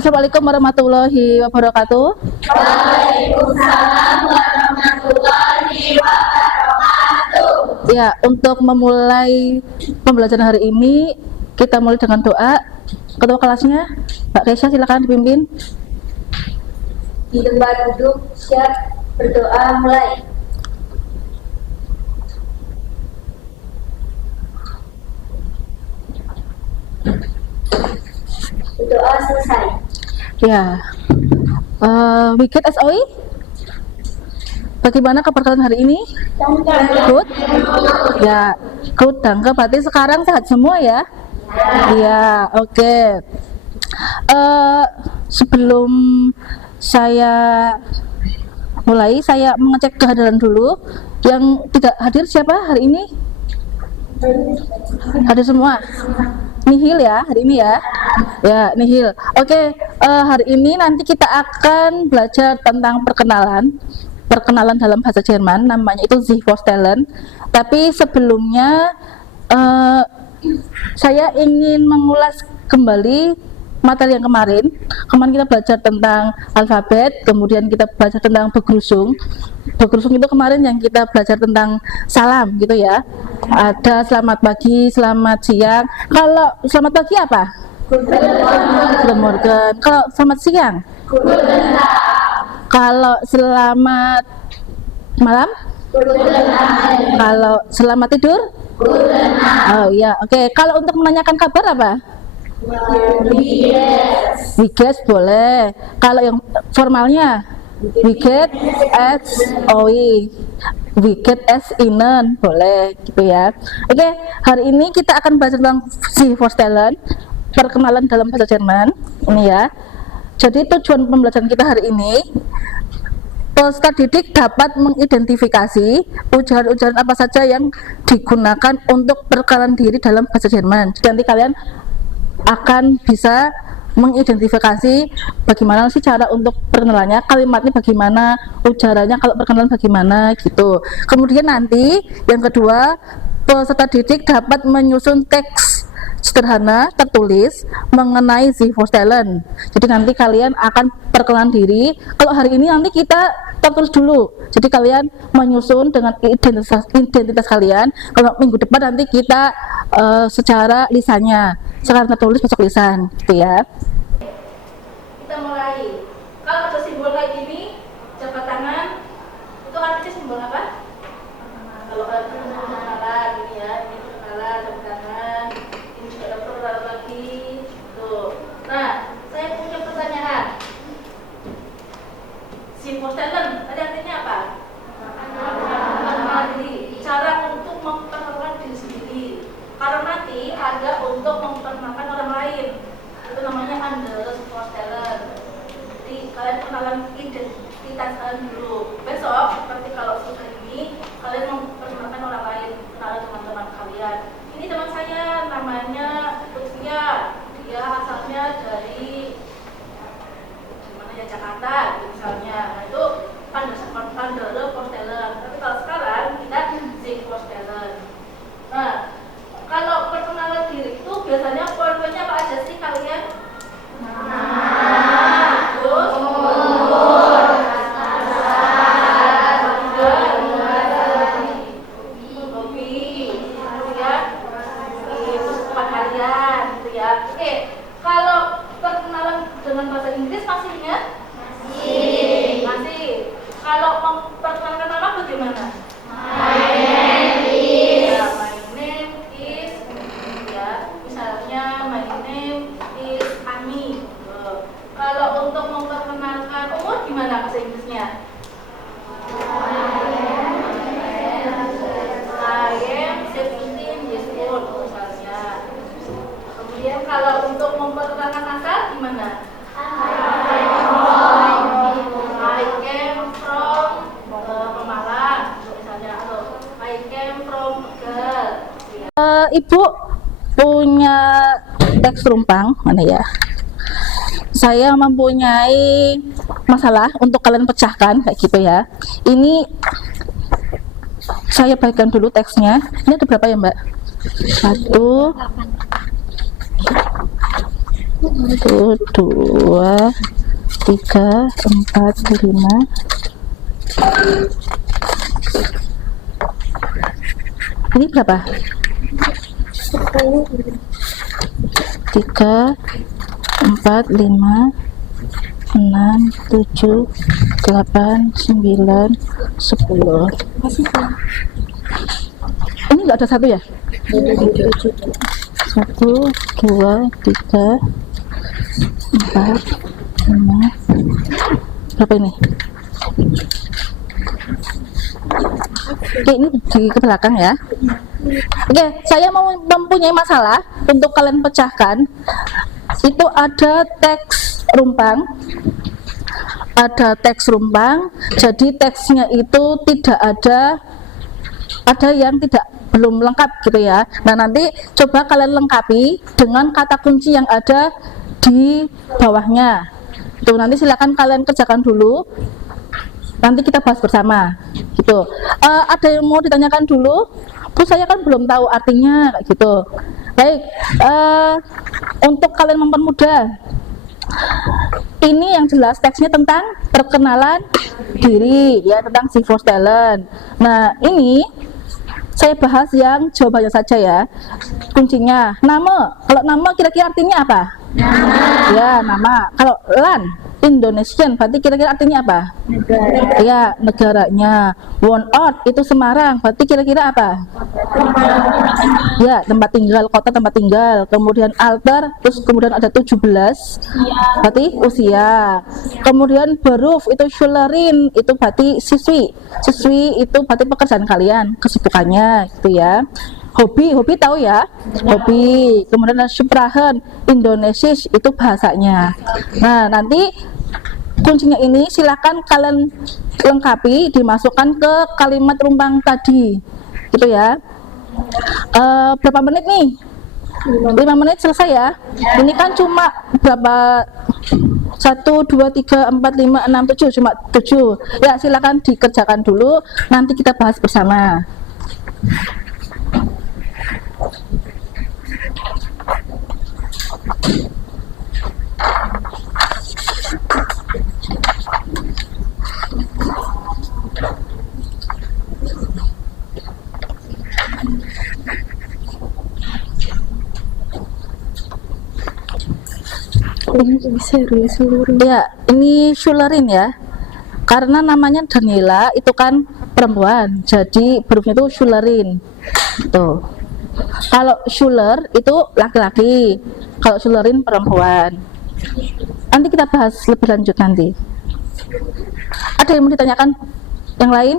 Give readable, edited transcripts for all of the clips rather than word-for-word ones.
Assalamualaikum warahmatullahi wabarakatuh. Waalaikumsalam warahmatullahi wabarakatuh. Ya, untuk memulai pembelajaran hari ini kita mulai dengan doa. Ketua kelasnya, Mbak Kesha, silakan dipimpin. Di tempat duduk, siap berdoa, mulai. Berdoa selesai. Ya, Wicked SOI, bagaimana kabar kalian hari ini? Good? Ya, good. Dangke, berarti sekarang sehat semua ya? Ya, oke. Sebelum saya mulai, saya mengecek kehadiran dulu. Yang tidak hadir siapa hari ini? Hadir semua? Nihil ya hari ini ya? Ya, nihil. Oke, hari ini nanti kita akan belajar tentang perkenalan dalam bahasa Jerman, namanya itu sich vorstellen. Tapi sebelumnya saya ingin mengulas kembali materi yang kemarin. Kemarin kita belajar tentang alfabet, kemudian kita belajar tentang begrüßung. Begrüßung itu kemarin yang kita belajar tentang salam gitu ya. Ada selamat pagi, selamat siang. Kalau selamat pagi apa? Guten Morgen. Kalau selamat siang? Guten Tag. Kalau selamat malam? Guten Abend. Kalau selamat tidur? Guten Nacht. Oh iya, oke. Kalau untuk menanyakan kabar apa? Yes. Wiges boleh. Kalau yang formalnya Wicked SOI, Wicked S Inen boleh gitu ya. Oke, hari ini kita akan bahas tentang sich vorstellen, perkenalan dalam bahasa Jerman ini ya. Jadi tujuan pembelajaran kita hari ini, peserta didik dapat mengidentifikasi ujaran-ujaran apa saja yang digunakan untuk perkenalan diri dalam bahasa Jerman. Jadi nanti kalian akan bisa mengidentifikasi bagaimana sih cara untuk perkenalannya, kalimatnya bagaimana, ujarannya kalau perkenalan bagaimana gitu. Kemudian nanti yang kedua, peserta didik dapat menyusun teks sederhana tertulis mengenai sich vorstellen. Jadi nanti kalian akan perkenalan diri. Kalau hari ini nanti kita tertulis dulu. Jadi kalian menyusun dengan identitas kalian. Kalau minggu depan nanti kita secara lisannya. Sekarang tertulis, besok lisan, gitu ya. Kita mulai. Kalau ada simbol kayak gini, jabat tangan, itu artinya simbol apa? Kalau kalian perkenalan, ini ya, ini perkenalan, jabat tangan, ini juga ada perkenalan lagi, tuh. Nah, saya punya pertanyaan. Sich vorstellen, tadi artinya apa? Mengenal diri. Cara untuk memperkenalkan diri sendiri. Karena nanti ada untuk memperkenalkan orang lain, itu namanya anders vorstellen. Jadi kalian kenalan identitas kalian dulu. Besok seperti kalau sudah ini kalian memperkenalkan orang lain, kenalan teman-teman kalian. Ini teman saya namanya Lutfia, dia asalnya dari mana ya, Jakarta misalnya. Nah itu anders vorstellen. Tapi kalau sekarang kita sich vorstellen. Nah, kalau perkenalan diri itu biasanya poin-poinnya apa aja sih kalian? Terus hobi, gitu ya, kesukaan harian, gitu ya. Oke, kalau perkenalan dengan bahasa Inggris masih ingat? Masih. Kalau memperkenalkan nama bagaimana? Kalau untuk memperkenalkan umur gimana bahasa Inggrisnya? I am 17 years old misalnya. Kemudian kalau untuk memperkenalkan asal gimana? I came from Pemalang misalnya, atau I came from Tegal. Ibu punya teks rumpang mana ya? Saya mempunyai masalah untuk kalian pecahkan kayak gitu ya. Ini saya bagikan dulu teksnya. Ini ada berapa ya Mbak? 1, 1, 2, 3, 4, 5. Ini berapa? 3, 4, 5, 6, 7, 8, 9, 10. Ini enggak ada 1 ya? 1, 2, 3, 4, 5. Berapa ini? Oke, ini di ke belakang ya. Oke, saya mempunyai masalah untuk kalian pecahkan. Itu ada teks rumpang. Jadi teksnya itu tidak ada yang belum lengkap gitu ya. Nah, nanti coba kalian lengkapi dengan kata kunci yang ada di bawahnya. Itu nanti silakan kalian kerjakan dulu. Nanti kita bahas bersama gitu. Ada yang mau ditanyakan dulu? Bu, saya kan belum tahu artinya kayak gitu. Baik, untuk kalian mempermudah, ini yang jelas teksnya tentang perkenalan diri ya, tentang Sifos Talent. Nah, ini saya bahas yang jawabannya saja ya. Kuncinya nama. Kalau nama kira-kira artinya apa? Nama. Ya, nama. Kalau land, Indonesian, berarti kira-kira artinya apa? Negara. Ya, negaranya. One Earth itu Semarang, berarti kira-kira apa? Ya, tempat tinggal, kota tempat tinggal. Kemudian alter, terus kemudian ada 17, berarti usia. Kemudian beruf itu Schülerin, itu berarti siswi. Siswi itu berarti pekerjaan kalian, kesibukannya gitu ya. Hobi tahu ya, hobi. Kemudian ada Sprachen, Indonesisch itu bahasanya. Nah, nanti kuncinya ini silakan kalian lengkapi, dimasukkan ke kalimat rumpang tadi gitu ya. Berapa menit nih? 5 menit selesai ya. Ini kan cuma berapa? 1, 2, 3, 4, 5, 6, 7, cuma 7 ya. Silakan dikerjakan dulu, nanti kita bahas bersama. Ya, ini Schülerin ya. Karena namanya Daniela itu kan perempuan, jadi berufnya itu Schülerin. Tuh. Kalau Schüler itu laki-laki, kalau Schülerin perempuan. Nanti kita bahas lebih lanjut nanti. Ada yang mau ditanyakan yang lain?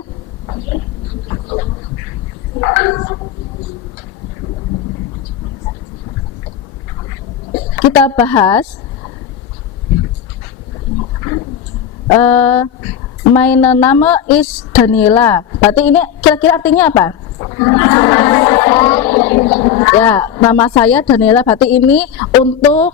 Kita bahas meine Name is Daniela. Berarti ini kira-kira artinya apa? Ya, nama saya Daniela. Berarti ini untuk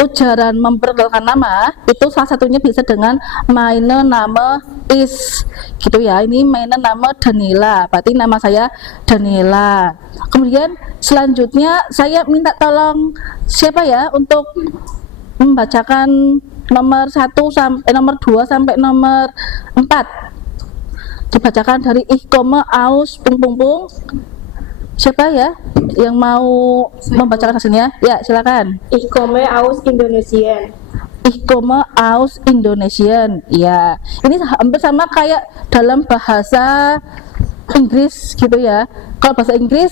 ujaran memperkenalkan nama itu salah satunya bisa dengan meine Name is gitu ya. Ini meine Name Daniela. Berarti nama saya Daniela. Kemudian selanjutnya saya minta tolong siapa ya untuk membacakan nomor 1 sampai nomor 2 sampai nomor 4. Dibacakan dari ich komme aus ... Siapa ya yang mau membacakan hasilnya? Ya, silakan. Ich komme aus Indonesien. Ich komme aus Indonesien. Ya, ini hampir sama kayak dalam bahasa Inggris gitu ya. Kalau bahasa Inggris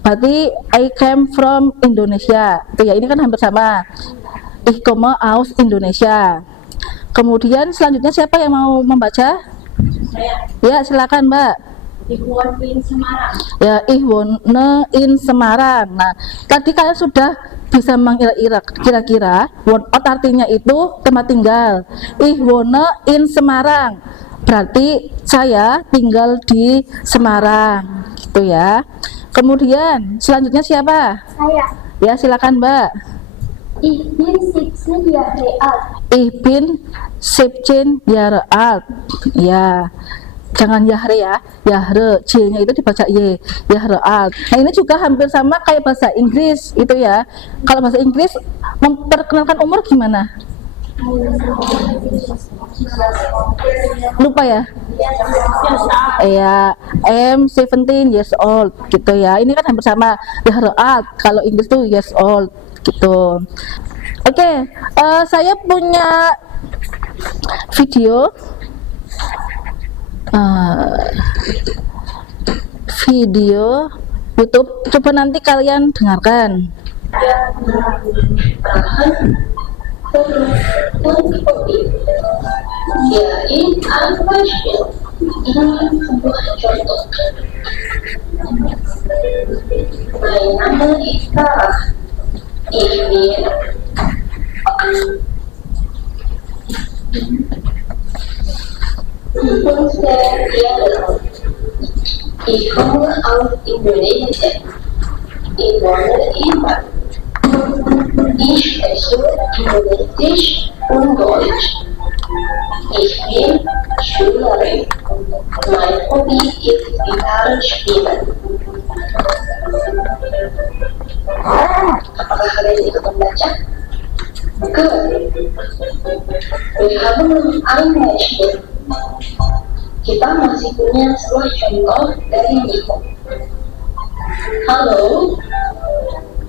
berarti I came from Indonesia. Itu ya, ini kan hampir sama. Ich komme aus Indonesia. Kemudian selanjutnya siapa yang mau membaca? Ya, silakan, Mbak. Ich wohne in Semarang. Ya, ich wohne in Semarang. Nah, tadi kalian sudah bisa mengira-ira kira-kira one out artinya itu tempat tinggal. Ich wohne in Semarang. Berarti saya tinggal di Semarang, gitu ya. Kemudian selanjutnya siapa? Saya. Ya, silakan, Mbak. Ich bin 17 Jahre alt. Ich bin 17 Jahre alt. Ya. jangan Yahre ya, Yahre, J-nya itu dibaca Y, Yahreat. Nah ini juga hampir sama kayak bahasa Inggris itu ya. Kalau bahasa Inggris memperkenalkan umur gimana? Lupa ya? Iya, I'm 17 years old gitu ya. Ini kan hampir sama Yahreat, kalau Inggris tuh years old gitu. Oke, saya punya video YouTube, coba nanti kalian dengarkan. Yain al-Fajr. Ini sebuah contoh. Nama Iftarah. Ich komme aus Indonesien. Ich wohne in Bali. Ich spreche Indonesisch und Deutsch. Ich bin Schülerin. Mein Hobby ist Gitarre spielen. Apakah kalian ikut membaca? Good. We haven't English. Kita masih punya sebuah contoh dari Nico. Halo,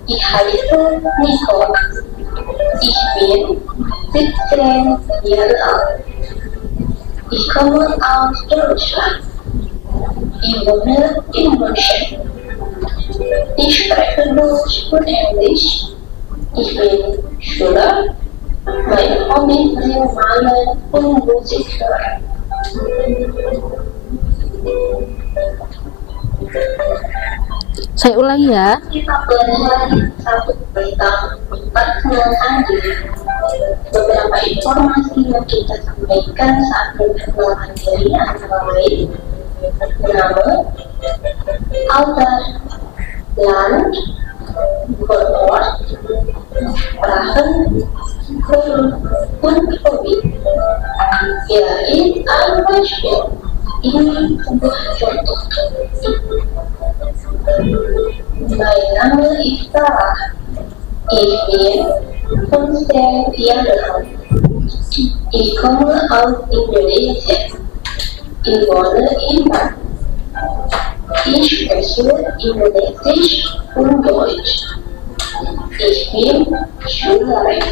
ich heiße Nico. Ich bin 17 Jahre alt. Ich komme aus Deutschland. Ich wohne in München. Ich spreche Deutsch und Englisch. Ich bin Schüler. Mein Hobby sind Malen und Musik hören. Saya ulangi ya. Kita pelajari satu tentang perkenalan diri. Beberapa informasi yang kita sampaikan saat perkenalan diri antara lain nama, alter, land, Wohnort, Sprachen, Huruf und Hobby. Yain al-Fajr. Ini sebuah contoh. Mein Name ist Sarah. Ich bin 15 Jahre alt. Ich komme aus Indonesien. Ich wohne in Bali. Ich spreche Indonesisch und Deutsch. Ich bin Schülerin.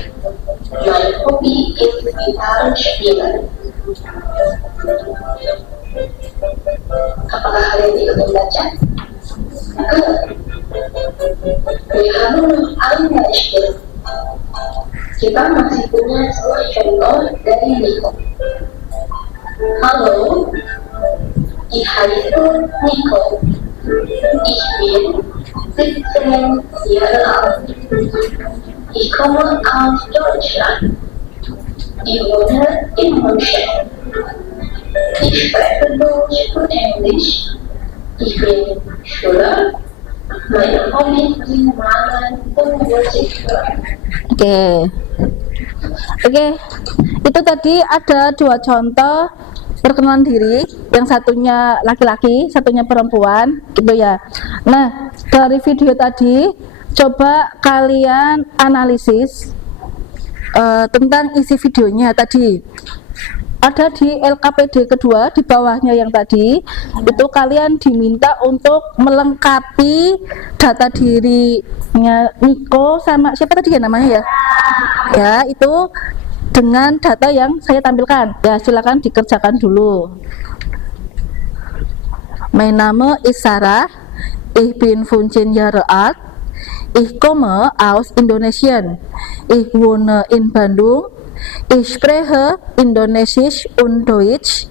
Mein Hobby ist Gitarre spielen. Apakah kalian ikut membaca? Good. We haven't English. Kita masih punya sebuah contoh dari Nico. Halo, ich heiße Nico. Ich bin 17 Jahre alt. Ich komme aus Deutschland. Ich wohne in München. Ich spreche Deutsch und Englisch. Ich bin Schüler. Meine Hobbys sind Malen und Musik hören. Oke, itu tadi ada dua contoh perkenalan diri, yang satunya laki-laki, satunya perempuan, gitu ya. Nah, dari video tadi, coba kalian analisis tentang isi videonya tadi. Ada di LKPD kedua, di bawahnya yang tadi, itu kalian diminta untuk melengkapi data dirinya Nico sama siapa tadi ya namanya ya? Ya, itu dengan data yang saya tampilkan. Ya, silakan dikerjakan dulu. Mein Name ist Sarah. Ich bin 15 Jahre alt. Ich komme aus Indonesien. Ich wohne in Bandung. Ich spreche Indonesisch und Deutsch.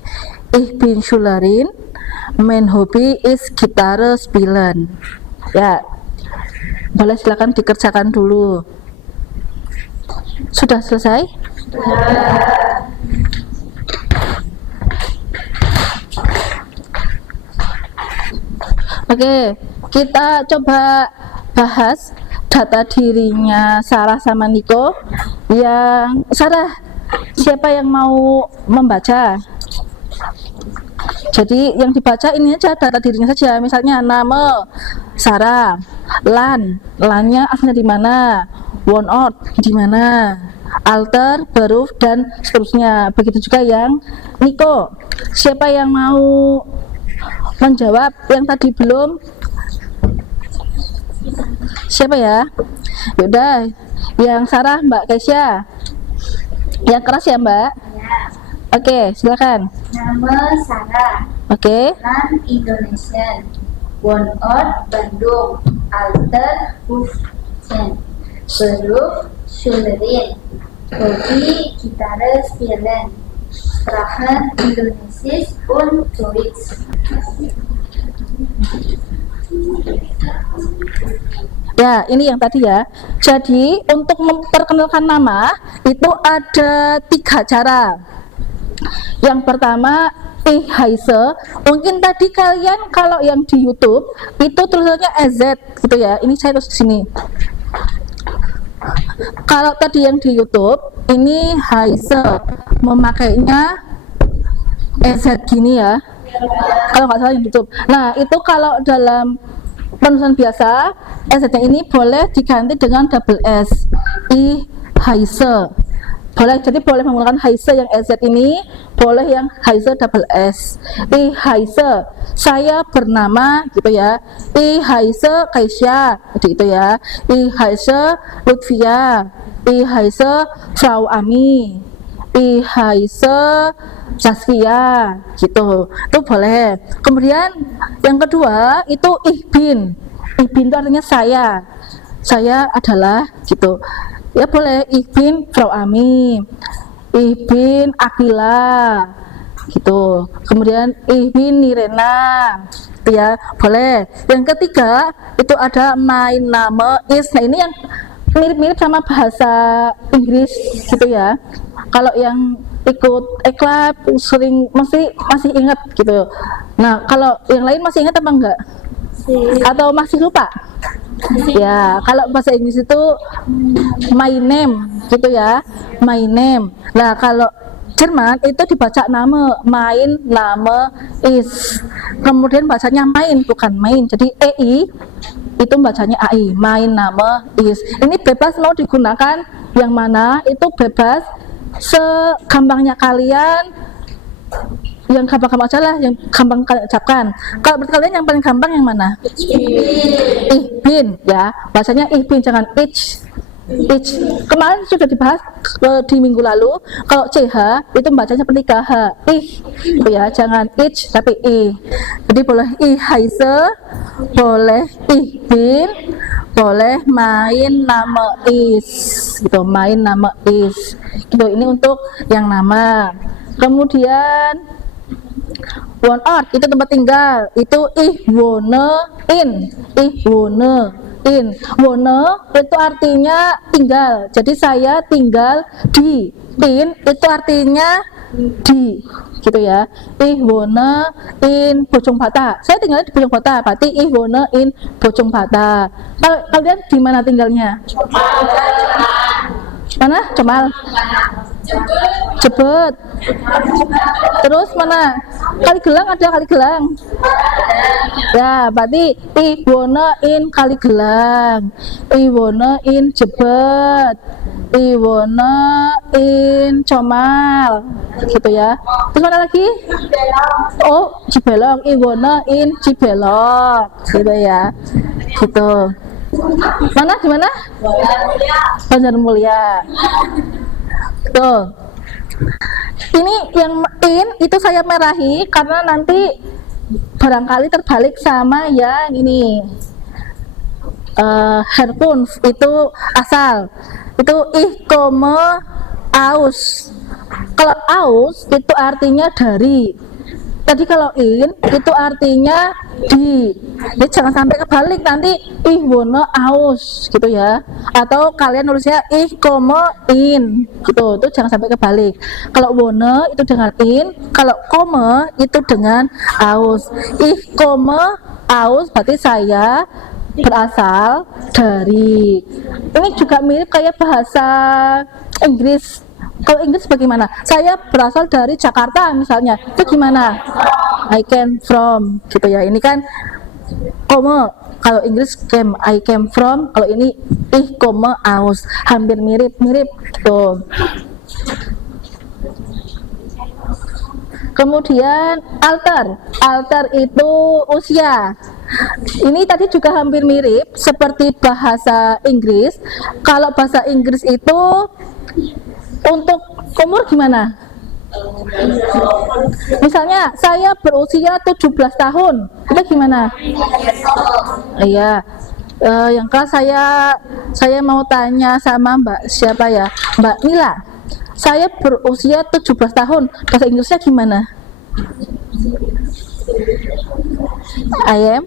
Ich bin Schülerin. Mein Hobby ist Gitarre spielen. Ya, boleh silakan dikerjakan dulu. Sudah selesai? Oke, kita coba bahas data dirinya Sarah sama Nico. Yang Sarah, siapa yang mau membaca? Jadi yang dibaca ini aja data dirinya saja. Misalnya nama Sarah, lannya asalnya di mana, one out di mana, alter, beruf dan seterusnya. Begitu juga yang Niko. Siapa yang mau menjawab yang tadi belum? Siapa ya? Yaudah, yang Sarah, Mbak Keisha. Yang keras ya, Mbak? Oke, silakan. Nama Sarah, Oke. Lan Indonesian, one out Bandung, alter Hussein, beruf Schülerin, hobi gitaris spielen, Sprachen Indonesisch und Deutsch. Ya, ini yang tadi ya. Jadi untuk memperkenalkan nama itu ada 3 cara. Yang pertama, ich heiße. Mungkin tadi kalian kalau yang di YouTube itu tulisannya EZ gitu ya. Ini saya tulis di sini. Kalau tadi yang di YouTube ini heiße, memakainya EZ gini ya. Kalau nggak salah yang di YouTube. Nah, itu kalau dalam penulisan biasa, S-nya ini boleh diganti dengan double S. I heiße. Boleh, jadi boleh menggunakan heiße yang SZ ini, boleh yang heiße double S. I heiße, saya bernama gitu ya. I heiße Keisha, jadi itu ya. I heiße Lutfia. I heiße Frau Ami. I heiße Zaskia, gitu. Itu boleh. Kemudian yang kedua itu ich bin. Ich bin itu artinya saya. Saya adalah gitu. Ya boleh ich bin Frau Ami. Ich bin Akila. Gitu. Kemudian ich bin Nirena. Gitu ya, boleh. Yang ketiga itu ada mein Name ist. Nah, ini yang mirip-mirip sama bahasa Inggris gitu ya. Kalau yang ikut eklat sering masih ingat gitu. Nah, kalau yang lain masih ingat apa enggak? Atau masih lupa? Ya, kalau bahasa Inggris itu my name gitu ya. My name. Nah, kalau Jerman itu dibaca nama, mein Name ist. Kemudian bacanya main bukan main. Jadi EI itu bacanya AI, mein Name ist. Ini bebas mau digunakan yang mana, itu bebas segampangnya kalian. Yang gampang-gampang aja lah, yang gampang kalian ucapkan. Kalau menurut kalian yang paling gampang yang mana? Ich bin ya, bacanya ich bin, jangan ich. Kemarin sudah dibahas di minggu lalu. Kalau CH itu bacanya seperti KH, ich itu ya, jangan ich tapi I. Jadi boleh ich heiße, boleh ich bin, boleh mein Name ist gitu, mein Name ist gitu. Ini untuk yang nama. Kemudian one ort itu tempat tinggal, itu ich wohne in. Ich wohne in. Wohne itu artinya tinggal. Jadi saya tinggal di. In itu artinya di gitu ya. Ich wohne in Bojong Bata. Saya tinggal di Bojong Bata, berarti ich wohne in Bojong Bata. Kalian di mana tinggalnya? Mana? Cemal. Jebet. Terus mana? Kaligelang, ada Kaligelang. Ya, berarti ich wohne in Kaligelang. Ich wohne in Jebet. Ich wohne in Comal. Gitu ya. Terus mana lagi? Oh, Cibelong. Ich wohne in Cibelong. Gitu ya. Gitu. Mana, di mana? Banjarmulia. Tuh. Ini yang in itu saya merahi karena nanti barangkali terbalik sama yang ini. Herkunft itu asal. Itu ich komme aus. Kalau aus itu artinya dari. Tadi kalau in itu artinya di. Jadi jangan sampai kebalik, nanti ich wohne aus gitu ya. Atau kalian nulisnya ich komme in gitu. Itu jangan sampai kebalik. Kalau wohne itu dengan in, kalau komme itu dengan aus. Ich komme aus berarti saya berasal dari. Ini juga mirip kayak bahasa Inggris. Kalau Inggris bagaimana? Saya berasal dari Jakarta misalnya, itu gimana? I came from, gitu ya. Ini kan komme. Kalau Inggris I came from. Kalau ini ich komme aus. Hampir mirip-mirip gitu. Kemudian alter itu usia. Ini tadi juga hampir mirip seperti bahasa Inggris. Kalau bahasa Inggris itu untuk umur gimana? Misalnya saya berusia 17 tahun, itu gimana? Iya. Yang kelas saya mau tanya sama Mbak siapa ya? Mbak Mila. Saya berusia 17 tahun. Bahasa Inggrisnya gimana? I am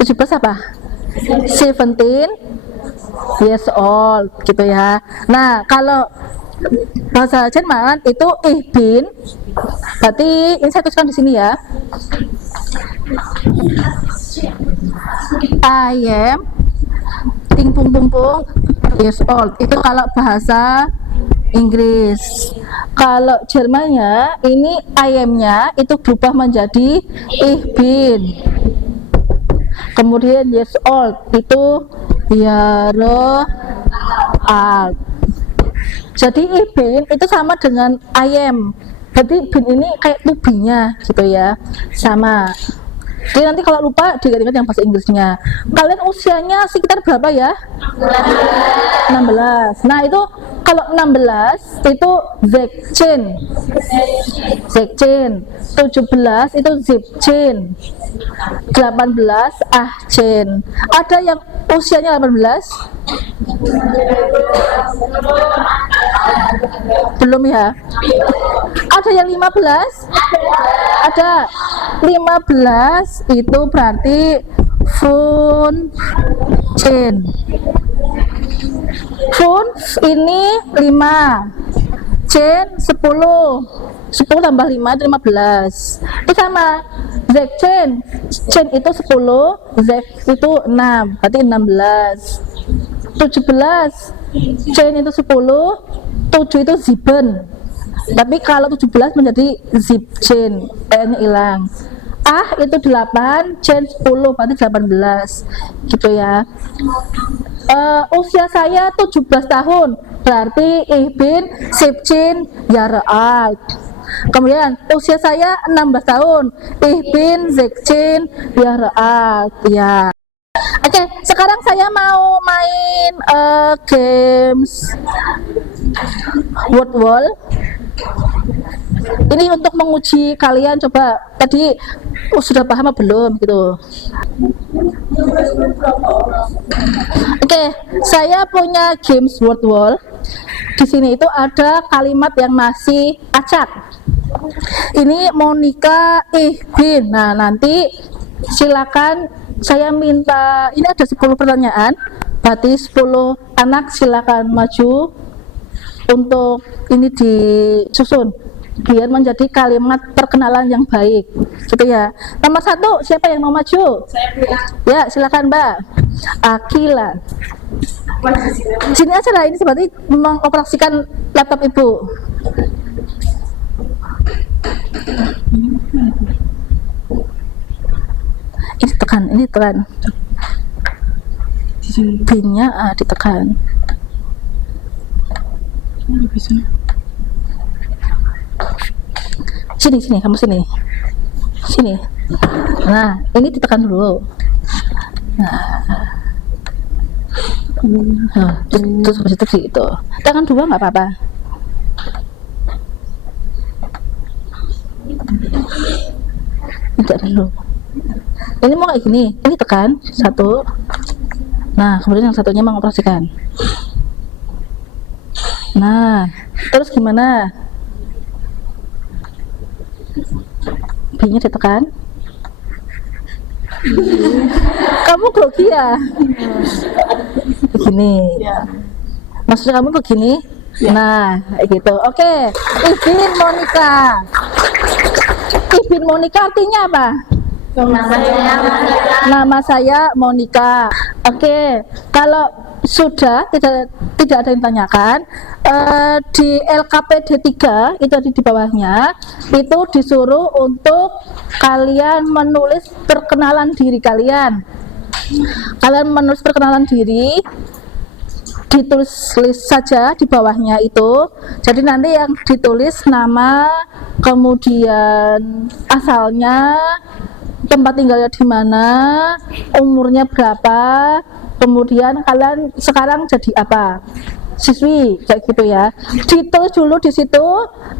17 apa? 17 years old gitu ya. Nah, kalau bahasa Jerman itu ich bin, berarti ini saya tuliskan di sini ya. I am ting pung pung pung years old. Itu kalau bahasa Inggris. Kalau Jermannya ini I am-nya itu berubah menjadi ich bin. Kemudian years old itu Jahre alt. Jadi ich bin itu sama dengan I am. Berarti bin ini kayak tubinya gitu ya. Sama. Jadi nanti kalau lupa diingat-ingat yang bahasa Inggrisnya. Kalian usianya sekitar berapa ya? 16. Nah itu kalau 16 itu 16. 17 itu 17. 18 18. Ada yang usianya 18? Belum ya? Ada yang 15? Ada. 15 itu berarti fun chain. Fun ini 5, chain 10. 10 tambah 5 itu 15. Itu sama. Chain itu 10, Z itu 6, berarti 16. 17 chain itu 10, 7 itu sieben. Tapi kalau 17 menjadi zip chain, N-nya hilang. Itu 8, chain 10, berarti 18 gitu ya. Usia saya 17 tahun, berarti ich bin 17 Jahre alt. Kemudian usia saya 16 tahun, ich bin 16 Jahre alt ya. Oke, sekarang saya mau main games word wall. Ini untuk menguji kalian, coba tadi sudah paham apa belum gitu. Oke, saya punya games word wall. Di sini itu ada kalimat yang masih acak. Ini Monica ich bin. Nah, nanti silakan saya minta, ini ada 10 pertanyaan. Berarti 10 anak silakan maju untuk ini disusun biar menjadi kalimat perkenalan yang baik gitu ya. Nomor 1 siapa yang mau maju? Ya silakan Mbak Akila. Sini aja lah, ini seperti mengoperasikan laptop ibu. Ini tekan pinnya ditekan. Sini kamu sini. Nah ini ditekan dulu. Terus habis itu gitu. Tekan 2 nggak apa-apa. Tidak dulu. Ini mau kayak gini, ini tekan 1. Nah kemudian yang satunya mengoperasikan. Nah terus gimana? B-nya ditekan. Kamu grogi ya? Begini. Maksudnya kamu begini? Nah gitu. Oke. Ibin Monica. Ibin Monica artinya apa? Nama saya Monica. Oke, kalau sudah tidak ada yang tanyakan, di LKPD 3 itu di bawahnya itu disuruh untuk kalian menulis perkenalan diri kalian. Kalian menulis perkenalan diri, ditulis saja di bawahnya itu. Jadi nanti yang ditulis nama, kemudian asalnya, tempat tinggalnya di mana, umurnya berapa, kemudian kalian sekarang jadi apa, siswi, kayak gitu ya. Ditulis dulu di situ.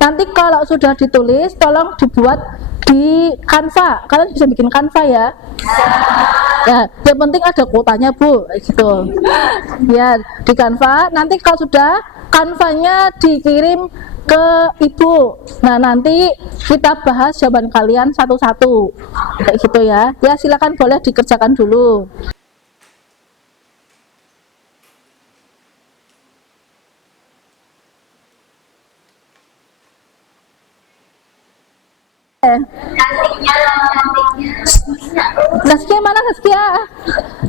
Nanti kalau sudah ditulis, tolong dibuat di Canva. Kalian bisa bikin Canva ya. Ya, yang penting ada kuotanya Bu, kayak gitu. Ya, di Canva. Nanti kalau sudah, Canvanya dikirim ke ibu. Nah, nanti kita bahas jawaban kalian satu-satu, kayak gitu ya. Ya, silakan boleh dikerjakan dulu. Cantiknya, cantiknya. Zaskia mana Zaskia?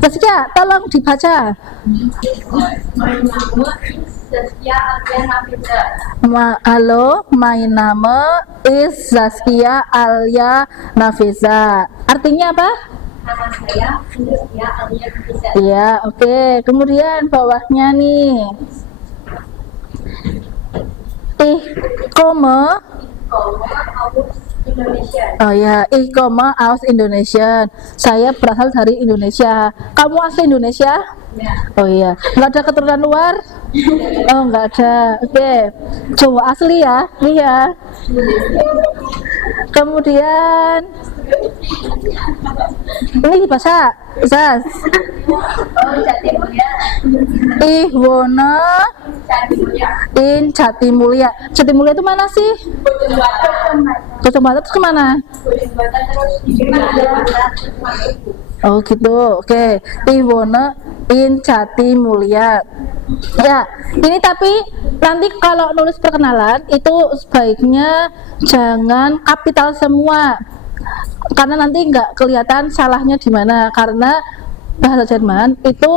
Zaskia, tolong dibaca. Zaskia Alia Nafisa. Halo, my nama is Zaskia Alia Nafisa. Artinya apa? Nama saya Zaskia Alia Nafisa. Iya, oke. Kemudian bawahnya nih. Komme. Indonesia. Oh ya, ich komme aus Indonesia. Saya berasal dari Indonesia. Kamu asli Indonesia? Ya. Oh iya. Nggak ada keturunan luar? Oh, nggak ada. Oke. Jawa asli ya? Iya. Kemudian ini bahasa Zaz. Oh, Jatimulya. Ich wohne Jatimulya. in Jatimulya. Jatimulya itu mana sih? Bojong Barat itu kemana? Oh gitu, oke. Ich wohne in Jatimulya. Ya, ini tapi nanti kalau nulis perkenalan itu sebaiknya jangan kapital semua, karena nanti nggak kelihatan salahnya di mana. Karena bahasa Jerman itu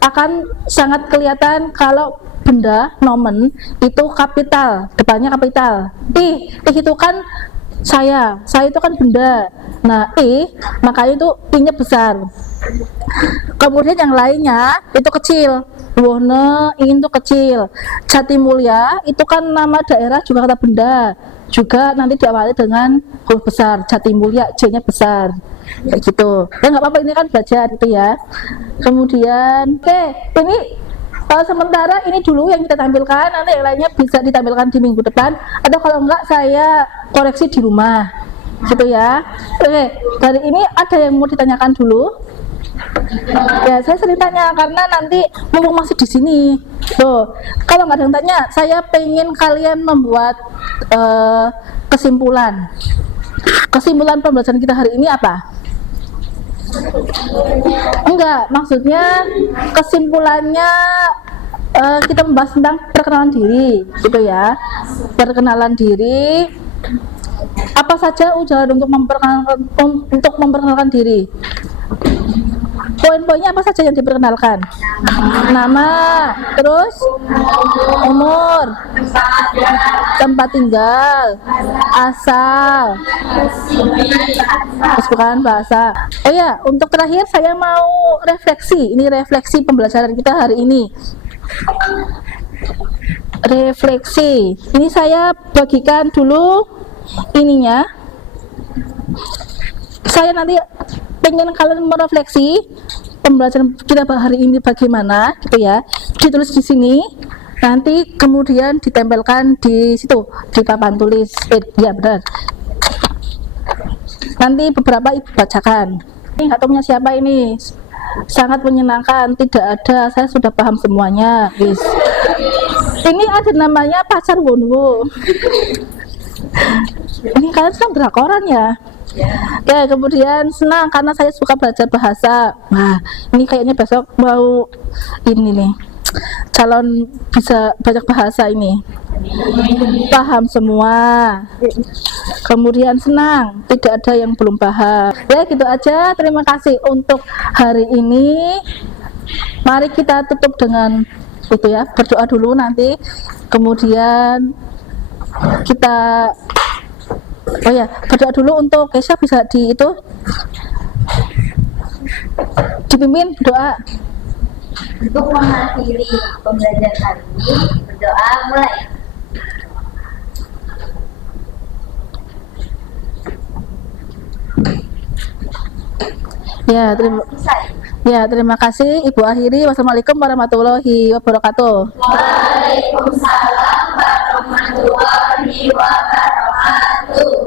akan sangat kelihatan kalau benda nomen itu kapital, depannya kapital. Itu kan saya itu kan benda. Nah, makanya itu I-nya besar. Kemudian yang lainnya itu kecil. Wohne, ingin itu kecil. Jatimulya itu kan nama daerah juga kata benda. Juga nanti diawali dengan huruf besar. Jatimulya, J-nya besar. Kayak gitu. Ya nggak apa-apa, ini kan belajar itu ya. Kemudian, ini sementara ini dulu yang kita tampilkan, nanti yang lainnya bisa ditampilkan di minggu depan, atau kalau enggak saya koreksi di rumah, gitu ya. Oke, dari ini ada yang mau ditanyakan dulu? Ya, saya sering tanya karena nanti mumpung masih di sini. Tuh, kalau nggak ada yang tanya, saya pengen kalian membuat kesimpulan. Kesimpulan pembelajaran kita hari ini apa? Enggak, maksudnya kesimpulannya kita membahas tentang perkenalan diri, gitu ya. Perkenalan diri, apa saja ujian untuk memperkenalkan diri? Poin-poinnya apa saja yang diperkenalkan? Nama, terus umur, tempat tinggal, asal, terus bukan bahasa. Oh ya, untuk terakhir saya mau refleksi. Ini refleksi pembelajaran kita hari ini. Refleksi. Ini saya bagikan dulu ininya. Saya nanti pengen kalian merefleksi pembelajaran kita hari ini bagaimana, gitu ya. Ditulis di sini, nanti kemudian ditempelkan di situ di papan tulis. Ya benar. Nanti beberapa ibu bacakan. Ini nggak tahu punya siapa ini. Sangat menyenangkan, tidak ada, saya sudah paham semuanya. Guys. Ini ada namanya pacar Wonwo. Ini kalian sedang drakoran ya? Ya, kemudian senang karena saya suka belajar bahasa. Wah, ini kayaknya besok mau ini nih, calon bisa banyak bahasa ini. Paham semua. Kemudian senang, tidak ada yang belum paham. Ya, gitu aja. Terima kasih untuk hari ini. Mari kita tutup dengan itu ya, berdoa dulu nanti, kemudian kita berdoa dulu untuk Kesha, bisa dipimpin doa. Untuk mengakhiri pembelajaran hari ini, berdoa mulai. Terima kasih Ibu akhiri. Wassalamualaikum warahmatullahi wabarakatuh. Waalaikumsalam warahmatullahi wabarakatuh.